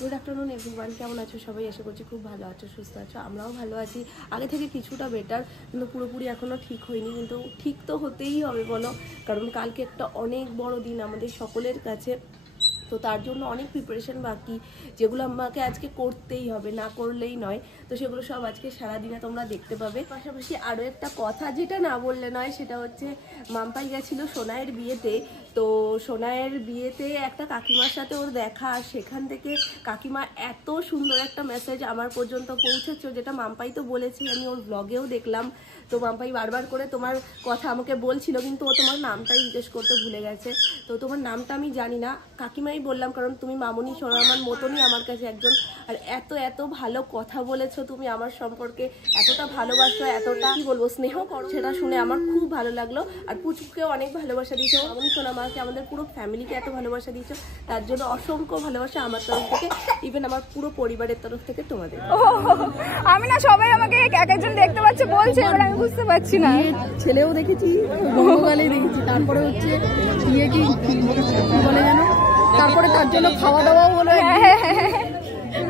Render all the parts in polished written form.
Good afternoon everyone, কেমন আছো সবাই? আশা করছি খুব ভালো আছো, সুস্থ আছো। আমরাও ভালো আছি, আগে থেকে কিছুটা বেটার, কিন্তু পুরোপুরি এখনও ঠিক হয়নি। কিন্তু ঠিক তো হতেই হবে বলো, কারণ কালকে একটা অনেক বড় দিন আমাদের সকলের কাছে। তো তার জন্য অনেক প্রিপারেশন বাকি, যেগুলো আমাকে আজকে করতেই হবে, না করলেই নয়। তো সেগুলো সব আজকে সারাদিনে তোমরা দেখতে পাবে। পাশাপাশি আরও একটা কথা যেটা না বললে নয়, সেটা হচ্ছে মাম্পাই গেছিলো সোনাইয়ের বিয়েতে। তো সোনাইয়ের বিয়েতে একটা কাকিমার সাথে ওর দেখা, আর সেখান থেকে কাকিমা এত সুন্দর একটা মেসেজ আমার পর্যন্ত পৌঁছেছে, যেটা মাম্পাই তো বলেছে, আমি ওর ব্লগেও দেখলাম। তো মাম্পাই বারবার করে তোমার কথা আমাকে বলছিল, কিন্তু ও তোমার নামটাই জিজ্ঞেস করতে ভুলে গেছে। তো তোমার নামটা আমি জানি না, কাকিমাই বললাম, কারণ তুমি মামনি সোনামার মতনই আমার কাছে একজন। আর এত এত ভালো কথা বলেছো তুমি আমার সম্পর্কে, এতটা ভালোবাসো, এতটা কি বলবো স্নেহ করো, সেটা শুনে আমার খুব ভালো লাগলো। আর পুচকুকেও অনেক ভালোবাসা দিয়েছো, মামনি সোনামাকে, আমাদের পুরো ফ্যামিলিকে এত ভালোবাসা দিয়েছো, তার জন্য অসংখ্য ভালোবাসা আমার তরফ থেকে, ইভেন আমার পুরো পরিবারের তরফ থেকে তোমাদের। আমি না, সবাই আমাকে এক একজন দেখতে পাচ্ছে বলছে, এবার আমি বুঝতে পারছি না। ছেলেও দেখেছি, গঙ্গকালে দেখেছি, তারপরে হচ্ছে বিয়ে কি বলে জানো, তারপরে তার জন্য খাওয়া দাওয়াও হলো,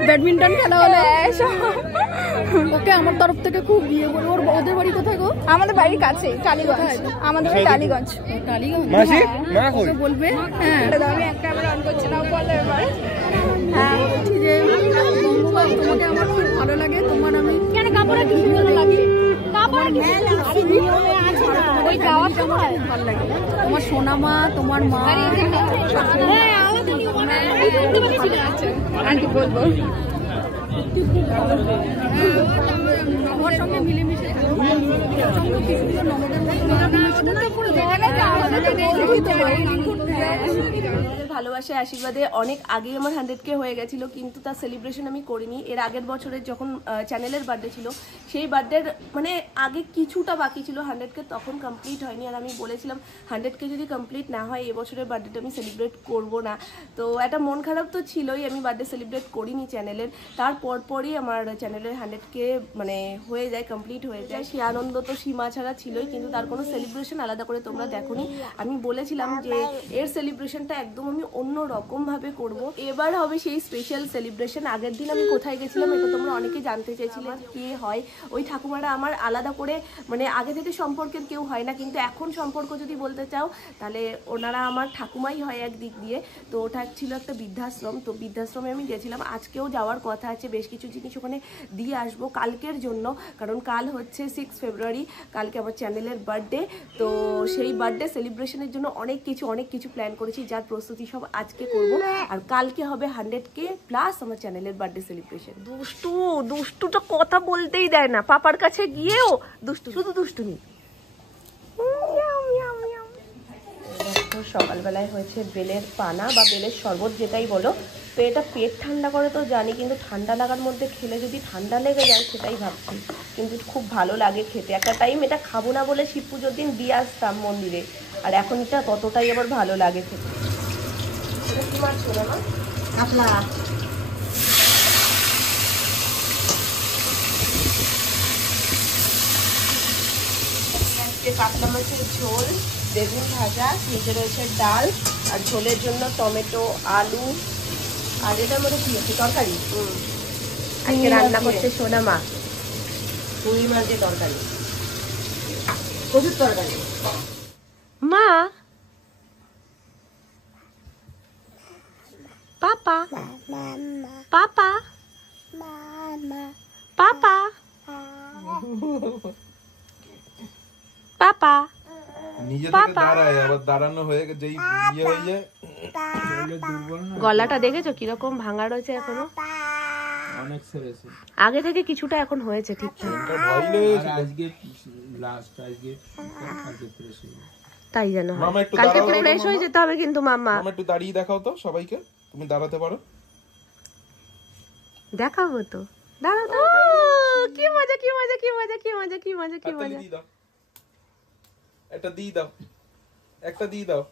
ব্যাডমিন্টন খেলা হলো। ওকে আমার তরফ থেকে খুব বিয়ে বলবো। ওদের বাড়ি কোথায় গো? আমাদের বাড়ির কাছে টালিগঞ্জ। আমাদের বাড়ি টালিগঞ্জ। ওকে বলবে। হ্যাঁ, আমি এক ক্যামেরা অন করছি না, বলো এবার। হ্যাঁ, বলছি যে তোমাকে আমার খুব ভালো লাগে। তোমার আমি কেন কাপড় কি সুন্দর লাগে, কাপড় কি ওই যাওয়ার সময় ভালো লাগে। তোমার সোনামা, তোমার মা, আন্টি বলবো আমার সঙ্গে মিলেমিশে ভালোবাসা আশীর্বাদে অনেক আগে আমার 100K হয়ে গেছিল, কিন্তু তার সেলিব্রেশন আমি করিনি। এর আগের বছরের যখন চ্যানেলের বার্থডে ছিল, সেই বার্থডের মানে আগে কিছুটা বাকি ছিল 100K, তখন কমপ্লিট হয়নি। আর আমি বলেছিলাম 100K যদি কমপ্লিট না হয় এবছরের বার্থডেটা আমি সেলিব্রেট করব না। তো একটা মন খারাপ তো ছিলই, আমি বার্থডে সেলিব্রেট করিনি চ্যানেলের। তারপরই আমার চ্যানেলের 100K মানে হয়ে যায়, কমপ্লিট হয়ে যায়। সেই আনন্দ তো সীমা ছাড়া ছিলই, কিন্তু তার কোনো সেলিব্রেশন আলাদা করে তোমরা দেখোনি। আমি বলেছিলাম যে এর সেলিব্রেশনটা একদম আমি অন্য রকম ভাবে করব। এবার হবে সেই স্পেশাল সেলিব্রেশন। আগের দিন আমি কোথায় গেছিলাম এটা তোমরা অনেকে জানতে চেয়েছিলে, কে হয় ওই ঠাকুমারা আমার আলাদা করে, মানে আগে থেকে সম্পর্কের কেউ হয় না, কিন্তু এখন সম্পর্ক যদি বলতে চাও তাহলে ওনারা আমার ঠাকুমাই হয় একদিক দিয়ে। তো ওটা ছিল একটা বৃদ্ধাশ্রম, তো বৃদ্ধাশ্রমে আমি গেছিলাম। আজকেও যাওয়ার কথা আছে, বেশ কিছু জিনিস ওখানে দিয়ে আসবো কালকের জন্য, কারণ কাল হচ্ছে 6 ফেব্রুয়ারি, কালকে আমার চ্যানেলের বার্থডে। তো সেই বার্থডে সেলিব্রেশনের জন্য অনেক কিছু প্ল্যান করেছি, যার প্রস্তুতি সব আজকে করব। আর কালকে হবে 100K প্লাস আমার চ্যানেলের বার্থডে সেলিব্রেশন। দুষ্টুটা কথা বলতেই দেয় না, পাপার কাছে গিয়েও দুষ্টু, শুধু দুষ্টুমি। সকালবেলায় হয়েছে বেলের পানা বা বেলের শরবত, যেটাই বলো। তো এটা পেট ঠান্ডা করে তো জানি, কিন্তু ঠান্ডা লাগার মধ্যে খেলে যদি ঠান্ডা লেগে যায় সেটাই ভাবছি। কিন্তু খুব ভালো লাগে খেতে। একটা টাইম এটা খাবো না বলে শিব পুজোর দিন দিয়ে আসতাম মন্দিরে, আর এখন এটা ততটাই আবার ভালো লাগে খেতে। এটা কি মাছ ছিল না? কাতলা। কাতলা মাছের ঝোল, বেগুন ভাজা, নিচে রয়েছে ডাল, আর ঝোলের জন্য টমেটো, আলু, আর এটার মধ্যে কি আছে তরকারি। আজকে রান্না করছে সোনামা, রুই মাছের তরকারি, প্রচুর তরকারি। মা, পাপা, পাপা, পাপা, পাপা, নিজে থেকে দাঁড়ায়, আবার দাঁড়ানো হয়ে যেই ইয়ে হয়ে যায়। গলাটা দেখেছো কিরকম ভাঙা রয়েছে এখনো, অনেক সেরেছে আগে থেকে কিছুটা এখন হয়েছে ঠিকঠাক। তাই জানো কালকে ফ্রেশ হয়ে যেতে হবে। কিন্তু মাম্মা একটু দাঁড়িয়ে দেখাও তো সবাইকে, তুমি দাঁড়াতে পারো? দেখাবো তো, দাঁড়াও তো। কি মজা, কি মজা, কি মজা, কি মজা, কি মজা, কি মজা। একটা দিয়ে দাও, একটা দিয়ে দাও।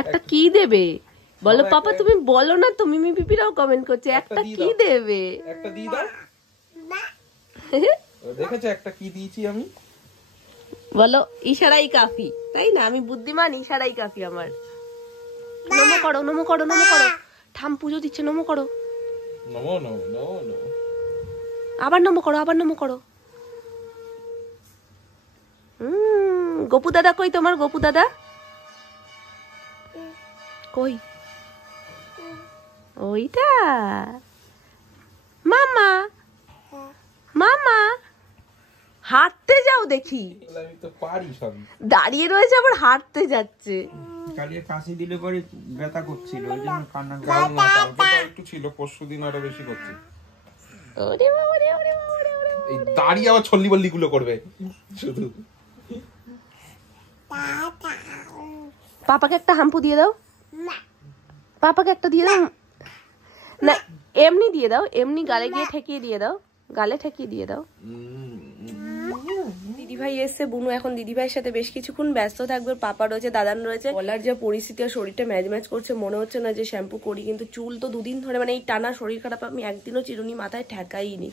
একটা কি দেবে বলো পাপা? তুমি বলো না তো, মিমি পিপিরাও কমেন্ট করছে একটা কি দেবে। একটা দিয়ে দাও। দেখেছো একটা কি দিয়েছি আমি? বলো ইশারাই কাফি, তাই না? আমি বুদ্ধিমান, ইশারাই কাফি আমার। নমো করো, নমো করো, নমো করো। ঠাম পুজো দিচ্ছে, নমো করো। আবার নমো করো, আবার নমো করো। গোপু দাদা কই তোমার? গোপু দাদা কই? ওইটা মামা, মামা হাঁটতে যাও দেখি। দাঁড়িয়ে রয়েছে আবার হাঁটতে যাচ্ছে। কালিয়ে কাশি দিলে পরে ব্যথা করছিল, ওই জন্য কান্না একটু ছিল, পরশুদিন আরো বেশি করছে। ওরে বাবা রে, ওরে বাবা রে, ওরে বাবা। এই দাঁড়িয়ে আবার ছল্লি বল্লি গুলো করবে শুধু। পাপাকে একটা হাম্পু দিয়ে দাও, পাপাকে একটা দিয়ে দাও না, এমনি দিয়ে দাও, এমনি গালে গিয়ে ঠেকিয়ে দিয়ে দাও, গালে ঠেকিয়ে দিয়ে দাও। দিদিভাই এসছে, বুনু এখন দিদিভাইয়ের সাথে বেশ কিছুক্ষণ ব্যস্ত থাকবে। পাপা রয়েছে, দাদান রয়েছে। বলার যে পরিস্থিতি আর শরীরটা ম্যাচ ম্যাচ করছে, মনে হচ্ছে না যে শ্যাম্পু করি, কিন্তু চুল তো দুদিন ধরে মানে এই টানা শরীর খারাপ, আমি একদিনও চিরুনি মাথায় ঠেকাইনি,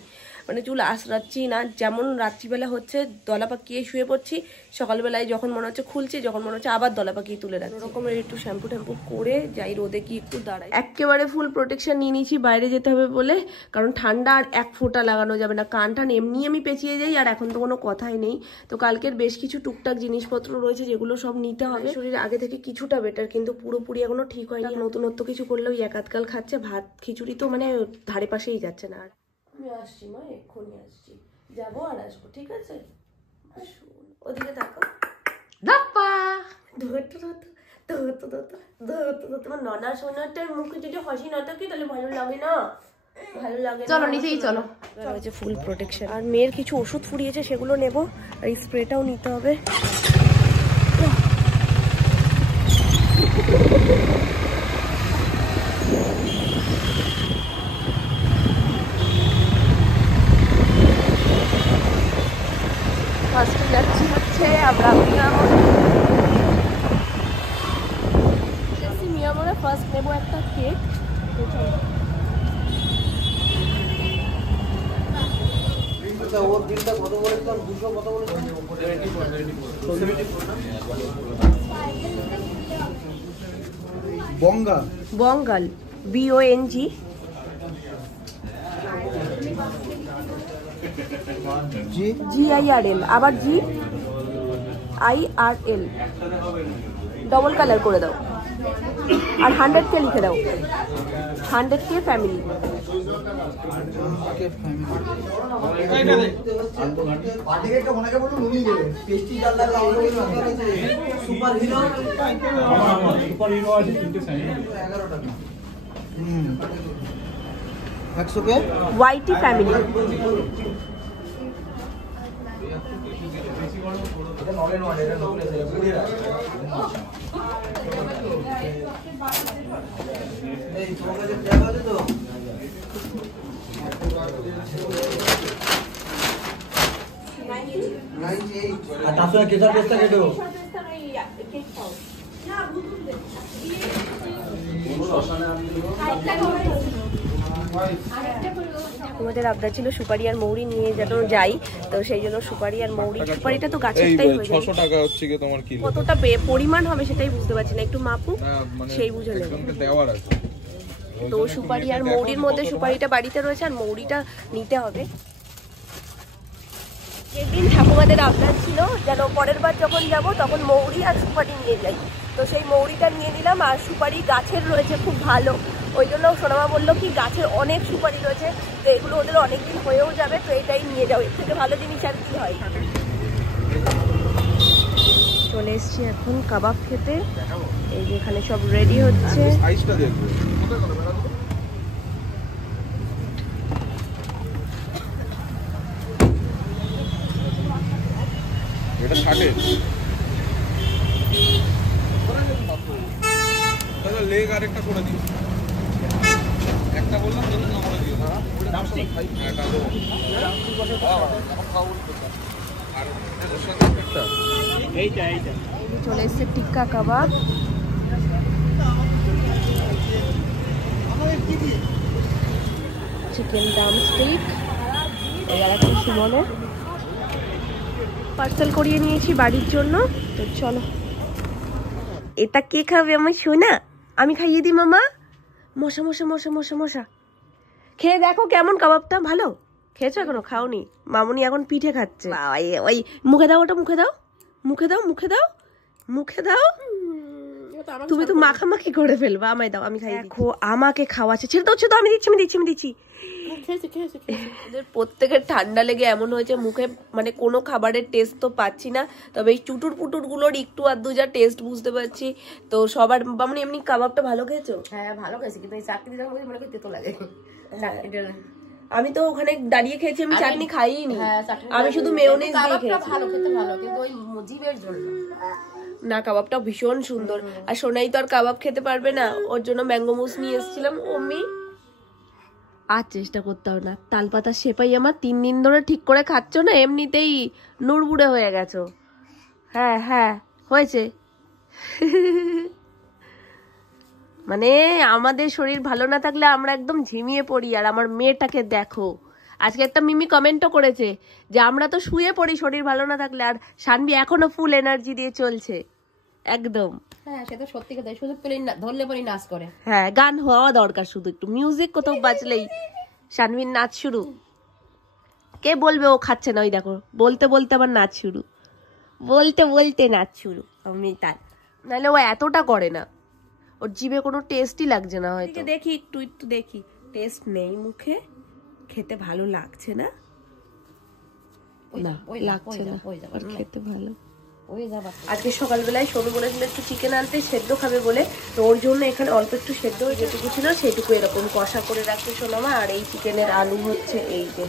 মানে চুল আঁচড়াচ্ছি না। যেমন রাত্রিবেলা হচ্ছে দলা পাকিয়ে শুয়ে পড়ছি, সকালবেলায় যখন মনে হচ্ছে খুলছি, যখন মনে হচ্ছে আবার দলা পাকিয়ে তুলে রাখছি। ওরকমের একটু শ্যাম্পু ট্যাম্পু করে যাই, রোদে কি একটু দাঁড়াই। একেবারে ফুল প্রোটেকশন নিয়ে নিয়েছি বাইরে যেতে হবে বলে, কারণ ঠান্ডা আর এক ফোঁটা লাগানো যাবে না। কান টান এমনি আমি পেঁচিয়ে যাই, আর এখন তো কোনো কথাই নেই। তো কালকের বেশ কিছু টুকটাক জিনিসপত্র রয়েছে যেগুলো সব নিতে হবে। শরীর আগে থেকে কিছুটা বেটার, কিন্তু পুরোপুরি এখনো ঠিক হয়নি। নতুনত্ব কিছু করলেও এক আধকাল খাচ্ছে, ভাত খিচুড়ি তো মানে ধারে পাশেই যাচ্ছে না। আর আমি আসছি মা, এক্ষুনি আসছি, যাবো আর আসবো, ঠিক আছে? ওদিকে থাকো। ধাপ্পা ধরতো ধরতো ধরতো ধরতো ধরতো ধরতো। তোমার ননা সোনাটার মুখে যদি হাসি না থাকে তাহলে ভালো লাগে না, ভালো লাগে। চলো নিচেই চলো। রয়েছে ফুল প্রোটেকশন, আর মেয়ের কিছু ওষুধ ফুরিয়েছে সেগুলো নেবো, আর এই স্প্রেটাও নিতে হবে। ফার্স্টে যাচ্ছি হচ্ছে আমরা মিয়ামরে। ফার্স্ট নেবো একটা কেক। ওর বিলটা কত বলেছিলাম? 200 কত বলেছিলাম? বঙ্গাল, বঙ্গাল BONG। GIRL, আবার GIRL। ডবল কালার করে দাও, আর 100K লিখে দাও, 100K ফ্যামিলি। YT family. আর তার সঙ্গে কেচার পেস্টটা কেটে দাও। আমাদের আবদার ছিল সুপারি আর মৌরি নিয়ে যেন যাই, তো সেই জন্য সুপারি আর মৌরি। সুপারিটা তো গাছেরটাই হয়ে যায়। 600 টাকা হচ্ছে কি তোমার কিলো? কতটা পরিমাণ হবে সেটাই বুঝতে পারছি না, একটু মাপু সেই বুঝে নেব। দেওয়ার আছে তো সুপারি আর মৌরির মধ্যে সুপারিটা বাড়িতে রয়েছে, আর মৌরিটা নিতে হবে। যেদিন ঠাকুমাদের আবদার ছিল যেন পরের বার যখন যাব তখন মৌরি আর সুপারি নিয়ে যাই, তো সেই মৌরিটা নিয়ে নিলাম। আর সুপারি গাছের রয়েছে খুব ভালো, ওই জন্য সোনামা বললো কি গাছের অনেক সুপারি রয়েছে, তো এগুলো ওদের অনেকদিন হয়েও যাবে, তো এটাই নিয়ে যাও, এর থেকে ভালো জিনিস আর কি হয়। চলে এসছি এখন কাবাব খেতে। এই যে এখানে সব রেডি হচ্ছে। সাইজটা দেখো, এটা 60 দাদা। লেগ আরেকটা করে দিও, একটা বললাম দুটো না করে দিও। হ্যাঁ ডামস্টিক এটা দাও, এখন খাও আর এর সাথে একটা এইটা চলে এসছে টিক্কা কাবাব। চিকেন ড্রামস্টিক, এবার একটা সুমনে পার্সেল করিয়ে নিয়েছি বাড়ির জন্য। তো চলো, এটা কে খাবে আমার সোনা? আমি খাইয়ে দিই মামা। মশা মশা মশা মশা মশা, খেয়ে দেখো কেমন কাবাবটা, ভালো খেয়েছো? এখনো খাওনি? মামুনি এখন পিঠে খাচ্ছে। ওই মুখে দাও, ওটা মুখে দাও, মুখে দাও, মুখে দাও, মুখে দাও। তুমি তো মাখামাখি করে ফেলবা, আমায় দাও, আমি খাই। দেখো আমাকে খাওয়াচ্ছে, ছেড়ে দাও, ছেড়ে দাও, আমি দিচ্ছি। প্রত্যেকের ঠান্ডা লেগে এমন হয়েছে মুখে মানে কোনো খাবারের টেস্ট তো পাচ্ছি না, তবে এই চুটুর পুটুর গুলোর একটু আধটু যা টেস্ট বুঝতে পারছি। তো সবার মানে এমনি কাবাবটা ভালো খেয়েছো? হ্যাঁ ভালো খেয়েছি, কিন্তু এই চাটনি দিলে মনে হয় তেতো লাগে। আমি তো ওখানে দাঁড়িয়ে খেয়েছি, আমি চাটনি খাইনি, আমি শুধু মেয়োনেজ দিয়ে খেয়েছি। ভালো খেতে ভালো, কিন্তু ওই জিভের জন্য না, কাবাবটা ভীষণ সুন্দর। আর সোনাই তো আর কাবাব খেতে পারবে না, ওর জন্য ম্যাঙ্গো মুস নিয়ে এসেছিলাম। অম্মি আর চেষ্টা করতে হবে না, তালপাতা সেপাই আমার 3 দিন ধরে ঠিক করে খাচ্ছ না, এমনিতেই নুড়বুড়ে হয়ে গেছো। হ্যাঁ হ্যাঁ হয়েছে। মানে আমাদের শরীর ভালো না থাকলে আমরা একদম ঝিমিয়ে পড়ি, আর আমার মেয়েটাকে দেখো, আজকে একটা মিমি কমেন্টও করেছে যে আমরা তো শুয়ে পড়ি শরীর ভালো না থাকলে, আর শানবি এখনো ফুল এনার্জি দিয়ে চলছে একদম। হ্যাঁ সে তো সত্যি কথা, সুযোগ পেলেই ধরলে পরেই নাচ করে। হ্যাঁ গান হওয়া দরকার, শুধু একটু মিউজিক কোথাও বাজলেই শানবির নাচ শুরু। কে বলবে ও খাচ্ছে না? ওই দেখো বলতে বলতে আবার নাচ শুরু, বলতে বলতে নাচ শুরু। আমি তাই নাহলে ও এতটা করে না, ওর জিভে কোনো টেস্টই লাগছে না হয়তো। দেখি একটু দেখি, টেস্ট নেই মুখে, খেতে ভালো লাগছে না, না লাগছে না, খেতে ভালো। আজকে সকালবেলায় সোনু বলেছিল একটু চিকেন আনতে, সেদ্ধ খাবে বলে, তো ওর জন্য এখানে অল্প একটু সেদ্ধ যেটুকু ছিল সেটুকু এরকম কষা করে রাখতে সোনামা। আর এই চিকেনের আলু হচ্ছে এই যে